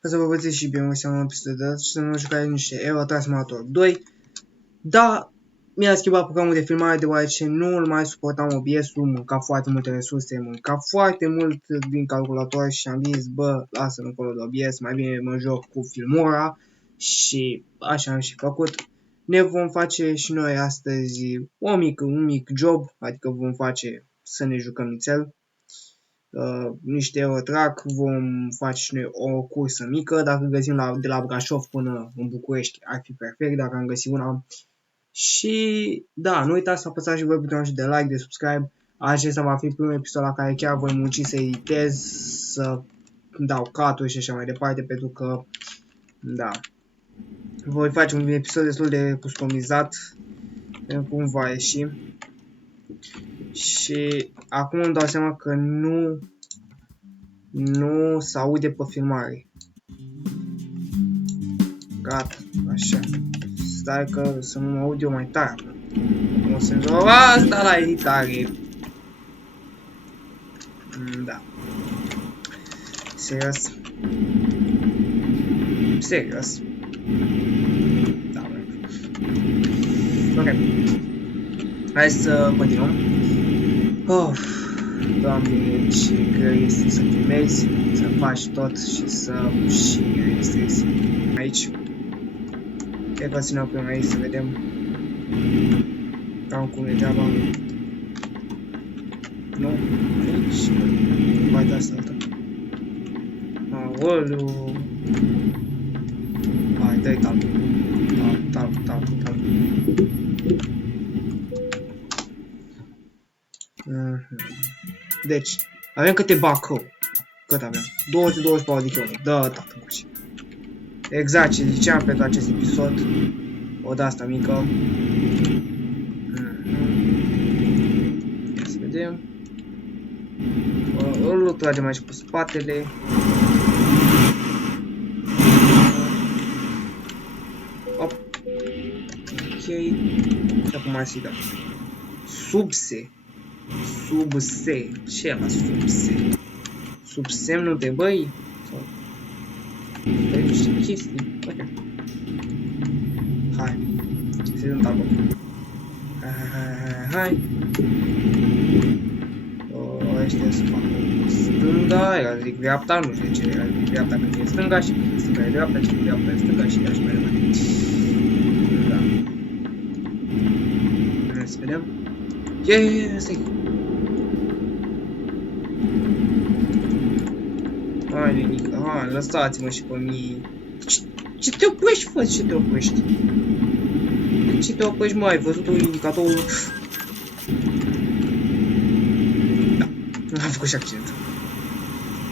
Ca să vă văd și bine, seama în episodul de azi și să mă jucai niște Euro Transformator 2. Da, mi-a schimbat programul de filmare deoarece nu îl mai suportam OBS-ul, mânca foarte multe resurse, mânca foarte mult din calculator și am zis, bă, lasă-l încolo de OBS, mai bine mă joc cu Filmora și așa am și făcut. Ne vom face și noi astăzi un mic job, adică vom face să ne jucăm nițel. Niște Eurotrack, vom face și noi o cursă mică, dacă găsim de la Brașov până în București ar fi perfect, dacă am găsit una. Și da, nu uitați să apăsați și voi butonul de like, de subscribe. Acesta va fi primul episod la care chiar voi munci să editez, să dau cut-uri și așa mai departe, pentru că da, voi face un episod destul de customizat, pentru cum va ieși. Și acum îmi dau seama că nu se aude pe filmare. Gata, așa. Stai că să nu mă aud eu mai tare. O să-mi zic, asta la editare. Da. Serios. Serios. Da, ok. Hai să continuăm. Doamne, ce greu este să filmezi, să faci tot și să și registrezi aici. Cred că să ne oprim aici să vedem cam cum e treaba. Nu? Aici? Mai da asta altă. Aoleu! Hai, dă-i talp. Talp. Deci, avem câte bacău. Cât avem? 224 de km. Da, tată, măși. Exact ce ziceam pentru acest episod. O de asta mică. Ia să vedem. Îl tragem aici cu spatele. Op. Ok. Și acum mai să-i dăm. Subse. Ce la subse? Sub semnul de băi? Sau... Păi niște chestii. Ok. Hai. Se dăm talbă. Hai. Ăștia să facă stânga, era zic dreapta, nu știu de ce era dreapta când e stânga și stânga e dreapta, și dreapta e stânga și așa mai departe. Da. Hai să vedem. Stai. Hai, Lenica, hai, lăsați-mă și pe mie. Ce te oprești, fă? Ce te oprești? De ce te oprești, mă? Ai văzut indicatorul? Da, am făcut și accent.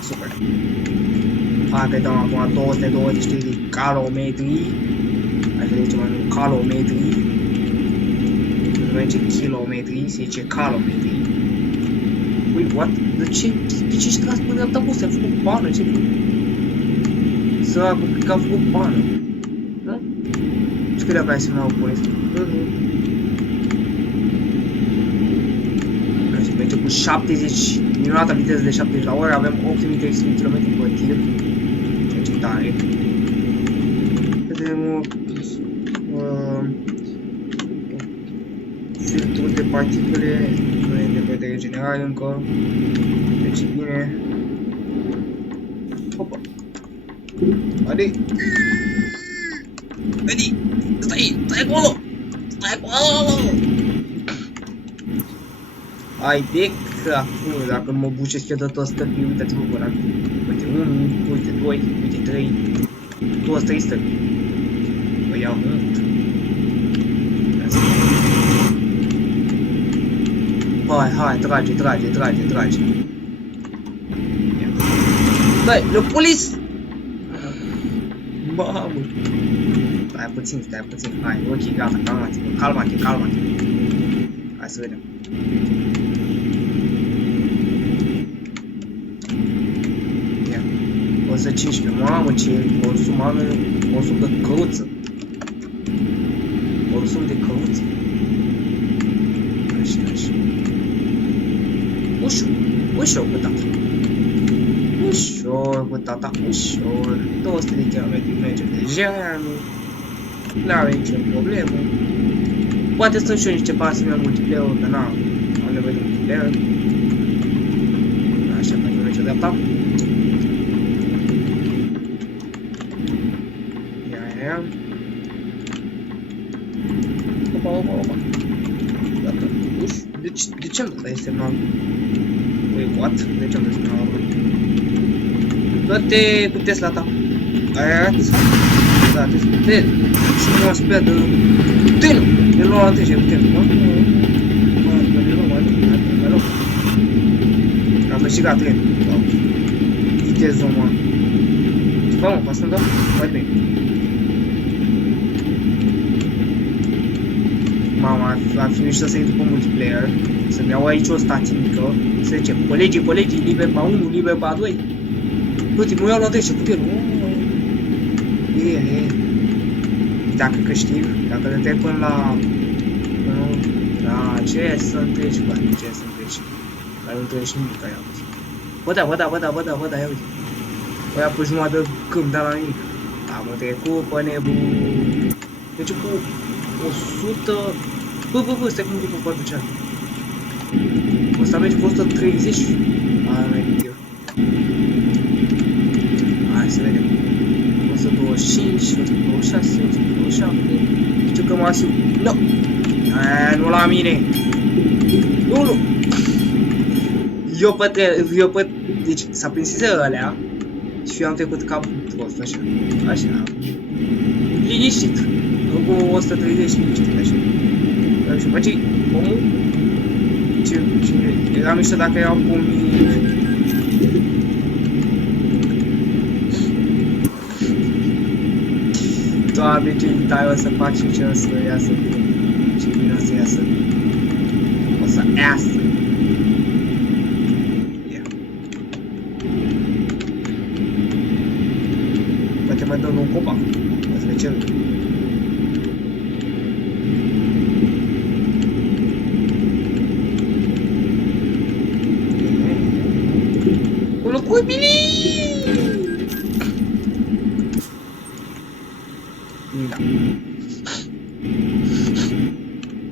Super. Hai că dăm acum 223 de kilometri. Hai să zicem mai mult kilometri. Nu merge kilometri, se zice kilometri. Ui, what? De ce ești tras pe dreapta, bă? S-a făcut pană, ce? Săracul, cred că a făcut pană. Nu? Și credeam că ai semnat cu poliția. Așa, merge cu 70, minunata viteză de 70 la oră, avem 8300 km pe tir. Merge tare. Vedem filtrul de particule, nu e nevoie de regenerare încă. Deci bine. Opa. Adi! Stai acolo! Hai de capul, dacă nu mă bucesc eu de tot stăpii, uitați-vă pe ăla. Uite 1, uite 2, uite 3. 200 stăpii. Bă, iau mult. Hai, trage. Dai, le police! Mamă! Stai puțin, hai, ok, gata, calma-te. Hai să vedem. Ia, 115, mamă, ce consum de căruță. Consum de căruță. Așa. Ușor, cât atât. Ușor, cu tata, ușor. 200 de km merge deja, nu are nicio problemă. Poate sunt și eu niște pasiuni multiplayer, că n-am nevoie de multiplayer. Așa, pentru merge dreapta. Ia. Opa. Gata. De ce nu dai semnal? Wait, what? De ce nu dai semnal? Dă-te cu Tesla ta. Aia, da, Tesla. Și nu mă spera de... Tână! Ne luăm la întâi, putem. Ne luăm. Am câștigat tren. Vitezul, mă. Ce fac, mă? Pasă-mi dau? Mai bine. Mama, ar fi mișto să intru pe multiplayer, să-mi iau aici o stație mică, să zice, colegii, liber pa 1, liber pa 2. Uite, mă iau la 10 putere. Dacă câștig, dacă le trec până la... Da, ce să întreci, bă, ce să întreci. Dar nu întreci nimic aia. Bă, da, ia uite. Bă, ia pe jumătate de câmp, dar la nimic. Am trecut pe nebun. Deci cu 100... Bă, stai cum după 4 ceas. O să mergi cu 130. Mai eu. Hai să vedem. 125, 126, 127. Știu că mă asiu. Nu! Nu la mine! Nu! Eu pe... Deci s-a prinsese ălea și eu am trecut ca prost, așa. Liniștit. Cu 130 liniștit, așa. Și bă, ce-i omul? Ce... Era mișto dacă erau cu mine. Doamne, ce tare o să fac și ce o să iasă. Ce bine o să iasă. O să iasă. Poate mai dăm un copac. O să le cer.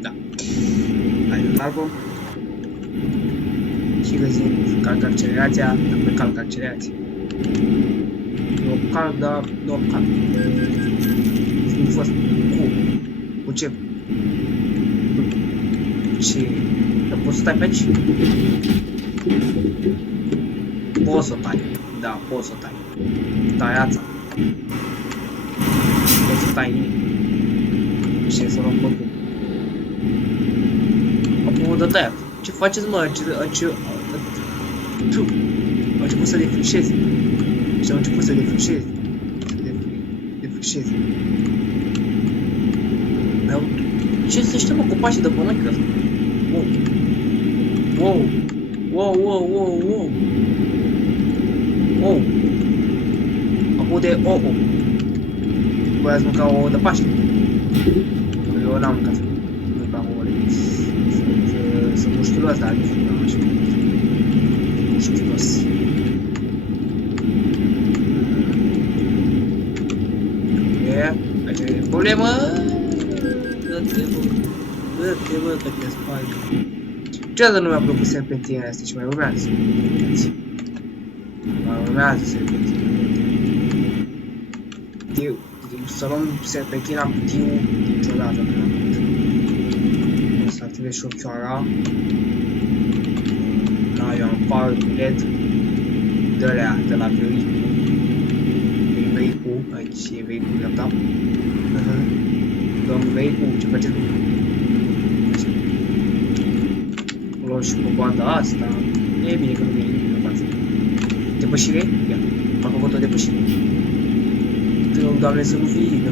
Da. Hai în album. Și găsim calc accelerația, dacă calc accelerația. Eu calc, dar nu calc. Nu fost cu ce? Ce? Dar poți să stai pe aici? Poți să tai. Da, poți să tai. Taiața. Poți să tai nimic. Și să luăm pe cum. Apropo de tăiat. Ce faceți, mă? Au început să defrișeze. Și au început să defrișeze. Dar ce se știe, mă, cu pașii de pământ? Wow. Apropo de ouă. Voi ați mâncat ouă de Paște? Eu n-am mâncat. Nu mâncam ouăle. Sunt mușchiulos, dar nici nu am așa. Mușchiulos. Aici e problemă. Dă-te, bă, că te sparg. Ce nu mi-a plăcut serpentina asta și mai urmează. Mai urmează serpentina. Să luăm serpentina cu tiu niciodată nu am avut. O să activez și ochioara. Da, eu am farul cu LED. De-alea, de la vehicul. Aici e vehicul dreapta. Luăm vehicul, ce faceți? Luăm și cu banda asta. E bine că nu vine nimic în față. Depășire? Ia, fac o depășire. Te rog, Doamne, să nu vină,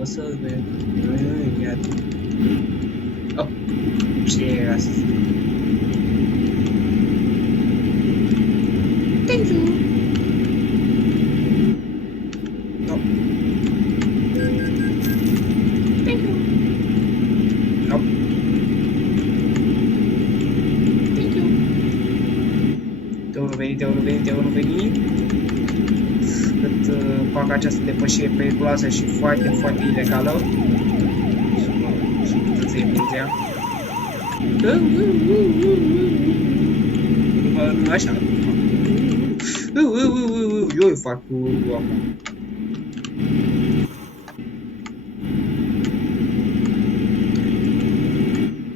o să vedem, iată. Oh, ce e asta? Thank you! No. Thank you! No. Thank you! Te-au venit. veni. Cât fac această depășire periculoasă și foarte, foarte ilegală. Și puteți implozia. Nu așa. Eu fac cu acum.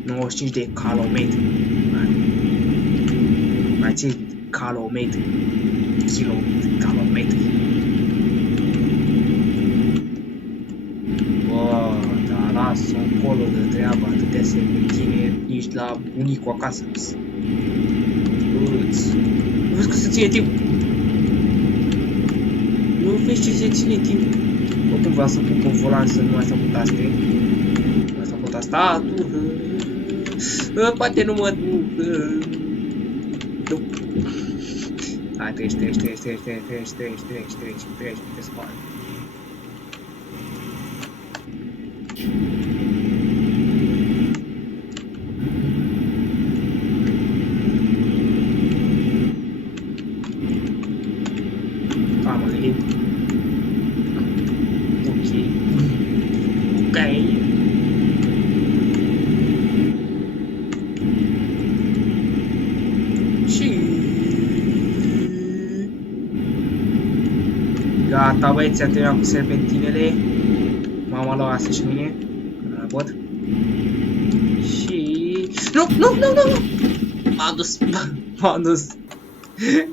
95 de kilometri. Mai ce kilometri? Kilometri. Bă, dar las-o încolo de treaba atâtea serpentine, ești la bunicul acasă. Nu vezi că se ține timp? Nu vezi ce se ține timp? Oricum vreau să pun pe volan să nu asta cu taste. Asta cu tastatul. Poate nu mă duc. Nu. Hai, treci pe spate. Family. Ok. Gata, băieți, am terminat cu serpentinele. Mama lua asta și mine. Nu mai pot. Și... Nu! M-am dus.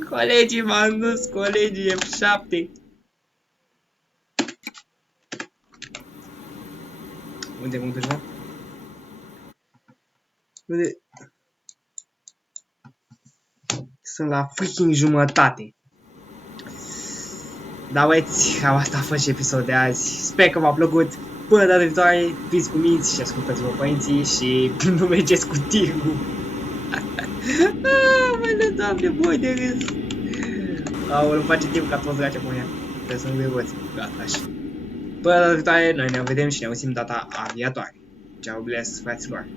Colegii, m-am dus. Colegii, F7. Unde mă duci, mă? Unde? Sunt la freaking jumătate. Da, băieți, cam asta a fost și episodul de azi. Sper că v-a plăcut. Până data viitoare, fiți cuminți și ascultați-vă părinții și nu mergeți cu tirul. Măi, doamne, boi de râs. Aoleu, face timp ca toți dracea cu ea. Trebuie să nu grevoți. Gata, așa. Până data viitoare, noi ne vedem și ne auzim data viitoare. Ciao, bless, fraților.